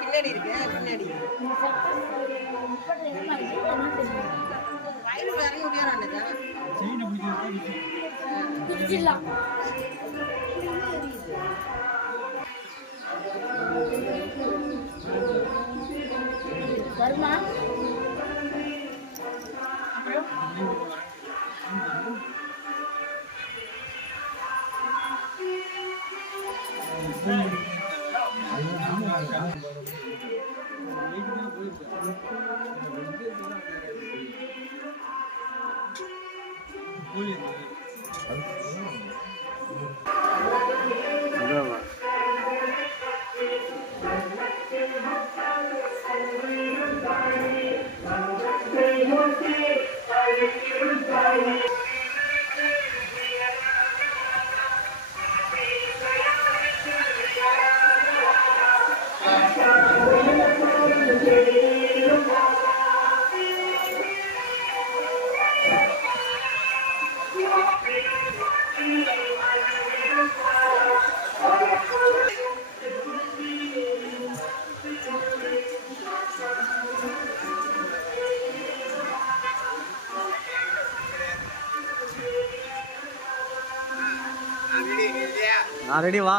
பின்னாடி இருக்கு பின்னாடி வருமா நான் ரெடி வா.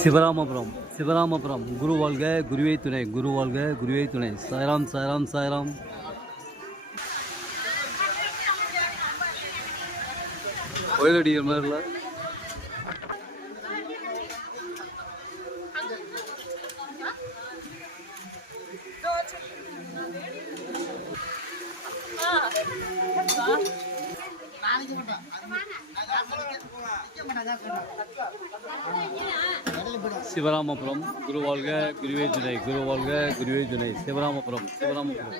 சிவராமபுரம் சிவராமபுரம் குரு வாழ்க குருவே துணை, குரு வாழ்க குருவே துணை. சாய்ராம் சாய்ராம் சாய்ராம். கோயிலடிக்கிற மாதிரில சிவராமபுரம் குரு வாழ்க குருவே துணை, குரு வாழ்க குருவே துணை. சிவராமபுரம் சிவராமபுரம்.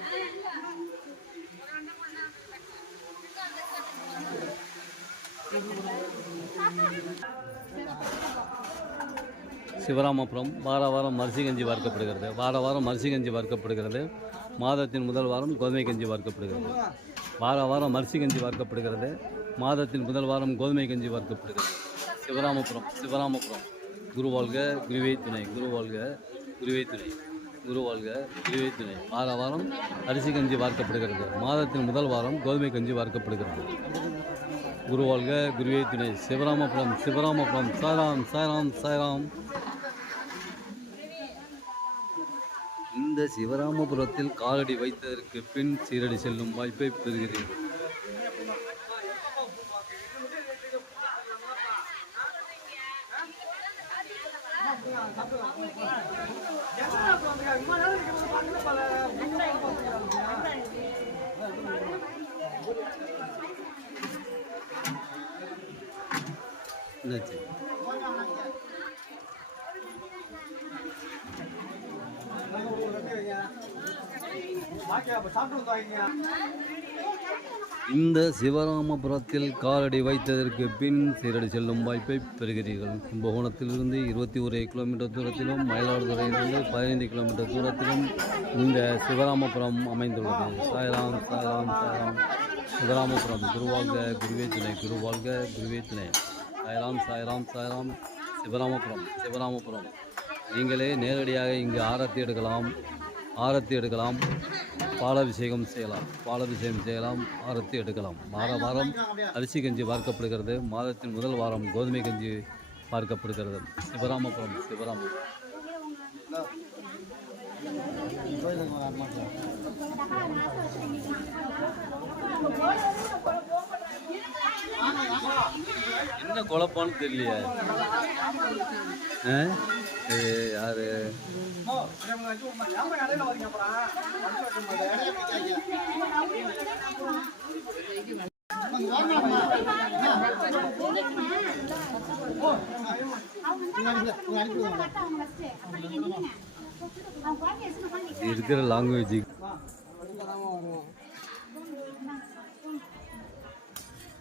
சிவராமபுரம் வார வாரம் அரிசி கஞ்சி வார்க்கப்படுகிறது. வார வாரம் அரிசி கஞ்சி வார்க்கப்படுகிறது. மாதத்தின் முதல் வாரம் கோதுமை கஞ்சி வார்க்கப்படுகிறது. வார வாரம் அரிசி கஞ்சி வார்க்கப்படுகிறது. மாதத்தின் முதல் வாரம் கோதுமை கஞ்சி வார்க்கப்படுகிறது. சிவராமபுரம் சிவராமபுரம். குரு வாழ்க குருவே துணை, குரு வாழ்க குருவே துணை, குரு வாழ்க குருவே துணை. வார வாரம் அரிசி கஞ்சி வார்க்கப்படுகிறது. மாதத்தின் முதல் வாரம் கோதுமை கஞ்சி வார்க்கப்படுகிறது. குரு வாழ்க குருவே துணை. சிவராமபுரம் சிவராமபுரம். சாய்ராம் சாய்ராம் சாய்ராம். இந்த சிவராமபுரத்தில் காலடி வைத்ததற்கு பின் சீரடி செல்லும் வாய்ப்பை பெறுகிறீர்கள். இந்த சிவராமபுரத்தில் காலடி வைத்ததற்கு பின் சீரடி செல்லும் வாய்ப்பை பெறுகிறீர்கள். கும்பகோணத்திலிருந்து 21 கிலோமீட்டர் தூரத்திலும், மயிலாடுதுறையிலிருந்து 15 கிலோமீட்டர் தூரத்திலும் இந்த சிவராமபுரம் அமைந்துள்ளது. சாய்ராம் சாய்ராம் சாய்ராம். சிவராமபுரம் குருவாழ்க குருவே துணை, குருவாழ்க குருவே துணை. சாய்ராம் சாய்ராம் சாய்ராம். சிவராமபுரம் சிவராமபுரம். நீங்களே நேரடியாக இங்கு ஆரத்தி எடுக்கலாம், ஆரத்தி எடுக்கலாம், பாலாபிஷேகம் செய்யலாம், பாலாபிஷேகம் செய்யலாம், ஆரத்தி எடுக்கலாம். வார வாரம் அரிசி கஞ்சி பார்க்கப்படுகிறது. மாதத்தின் முதல் வாரம் கோதுமை கஞ்சி பார்க்கப்படுகிறது. சிவராமபுரம் சிவராமபுரம். என்ன குழப்பான்னு தெரியலையே. யாரு இருக்கிற லாங்குவேஜ்.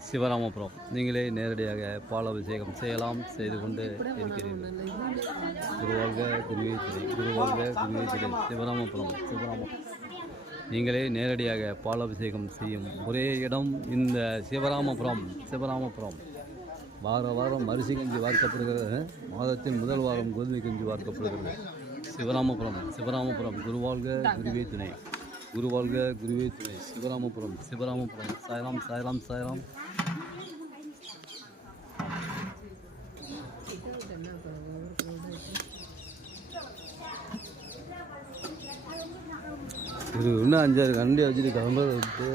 சிவராமபுரம். நீங்களே நேரடியாக பாலாபிஷேகம் செய்யலாம், செய்து கொண்டு இருக்கிறீர்கள். குருவாழ்க குருவே துணை, குருவாழ்க குருவே துணை. சிவராமபுரம் சிவராமபுரம். நீங்களே நேரடியாக பாலாபிஷேகம் செய்யும் ஒரே இடம் இந்த சிவராமபுரம் சிவராமபுரம். வார வாரம் அரிசி கஞ்சி வார்க்கப்படுகிறது. மாதத்தின் முதல் வாரம் கோதுமை கஞ்சி வார்க்கப்படுகிறது. சிவராமபுரம் சிவராமபுரம். குருவாழ்க குருவே துணை, குருவாழ்க குருவே துணை. சிவராமபுரம் சிவராமபுரம். சாய்ராம் சாய்ராம் சாய்ராம். இது இன்னும் 5-6 கண்டி வச்சுட்டு கிளம்புறது.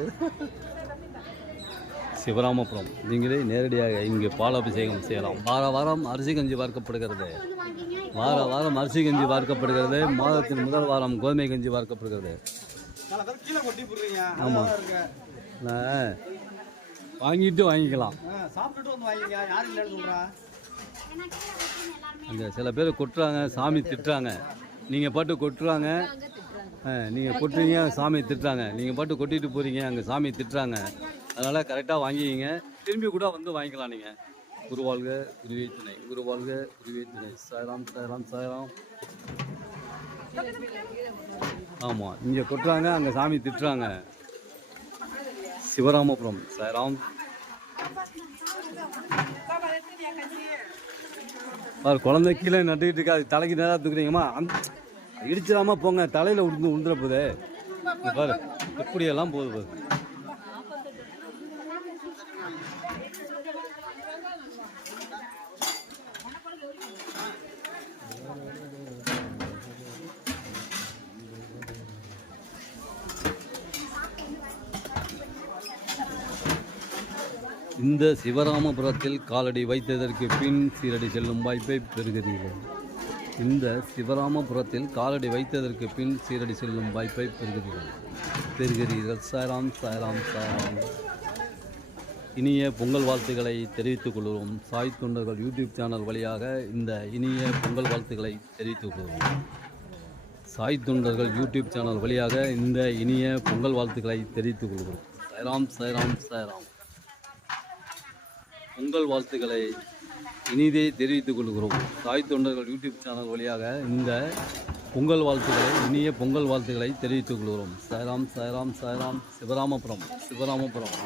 சிவராமபுரம். நீங்களே நேரடியாக இங்கு பாலாபிஷேகம் செய்யலாம். வார வாரம் அரிசி கஞ்சி பார்க்கப்படுகிறது. வார வாரம் அரிசி கஞ்சி பார்க்கப்படுகிறது. மாதத்தின் முதல் வாரம் கோதுமை கஞ்சி பார்க்கப்படுகிறது. ஆமாம், வாங்கிட்டு வாங்கிக்கலாம். அங்கே சில பேர் கொட்டுறாங்க, சாமி திட்டுறாங்க. நீங்கள் பாட்டு கொட்டுறாங்க, நீங்கள் கொட்டுறீங்க, சாமி திட்டுறாங்க. நீங்கள் பாட்டு கொட்டிட்டு போகிறீங்க, அங்கே சாமி திட்டுறாங்க. அதனால் கரெக்டாக வாங்கிக்கிங்க, திரும்பி கூட வந்து வாங்கிக்கலாம். நீங்கள் குருவாழ்க குருவே துணை, குருவாழ்க குருவே துணை. சாய்ராம் சாய்ராம் சாய்ராம். ஆமாம், இங்கே கொட்டுறாங்க, அங்கே சாமி திட்டுறாங்க. சிவராமபுரம். சாய்ராம். பாரு, குழந்தை கீழே நட்டுக்கிட்டு இருக்கா, அது தலைக்கு நேராக தூக்குறீங்கம்மா. இடிச்சிடாம போங்க, தலையில் உந்துற போகுது. பாரு எப்படியெல்லாம் போகுது பாரு. இந்த சிவராமபுரத்தில் காலடி வைத்ததற்கு பின் சீரடி செல்லும் வாய்ப்பை பெறுகிறீர்கள். இந்த சிவராமபுரத்தில் காலடி வைத்ததற்கு பின் சீரடி செல்லும் வாய்ப்பை பெறுகிறீர்கள். சாய்ராம் சாய்ராம் சாய்ராம். இனிய பொங்கல் வாழ்த்துக்களை தெரிவித்துக் கொள்கிறோம். சாய் தொண்டர்கள் யூடியூப் சேனல் வழியாக இந்த இனிய பொங்கல் வாழ்த்துக்களை தெரிவித்துக் கொள்கிறோம். சாய் தொண்டர்கள் யூடியூப் சேனல் வழியாக இந்த இனிய பொங்கல் வாழ்த்துக்களை தெரிவித்துக் கொள்கிறோம். சாய்ராம் சாய்ராம் சாய்ராம். பொங்கல் வாழ்த்துக்களை இனிதே தெரிவித்துக் கொள்கிறோம். சாய் தொண்டர்கள் யூடியூப் சேனல் வழியாக இந்த பொங்கல் வாழ்த்துக்களை இனிய பொங்கல் வாழ்த்துக்களை தெரிவித்துக் கொள்கிறோம். சாய்ராம் சாய்ராம் சாய்ராம். சிவராமபுரம்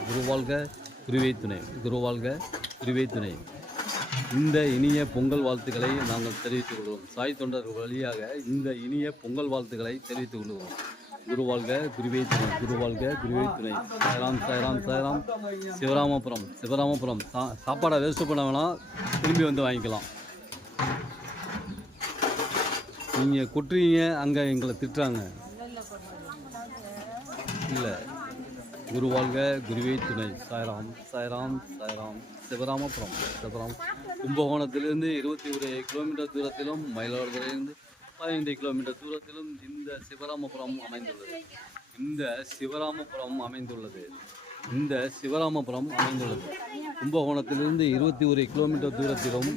குருவாழ்க குருவே துணை, குருவாழ்க குருவே துணை. இந்த இனிய பொங்கல் வாழ்த்துக்களை நாங்கள் தெரிவித்துக் கொள்கிறோம். சாய் தொண்டர்கள் வழியாக இந்த இனிய பொங்கல் வாழ்த்துக்களை தெரிவித்துக் கொள்கிறோம். குருவாழ்க குருவே துணை, குருவாழ்க குருவே துணை. சாய்ராம் சாய்ராம் சாய்ராம். சிவராமபுரம் சாப்பாடை வேஸ்ட் பண்ண வேணாம், திரும்பி வந்து வாங்கிக்கலாம். நீங்கள் கொட்டுறீங்க, அங்கே எங்களை திட்டுறாங்க. இல்லை, குருவாழ்க குருவே துணை. சாய்ராம் சாய்ராம் சாய்ராம். சிவராமபுரம் கும்பகோணத்திலிருந்து 21 கிலோமீட்டர் தூரத்திலும், மயிலாடுதுறையிலிருந்து 15 கிலோமீட்டர் தூரத்திலும் இந்த சிவராமபுரம் அமைந்துள்ளது. கும்பகோணத்திலிருந்து 21 கிலோமீட்டர் தூரத்திலும்,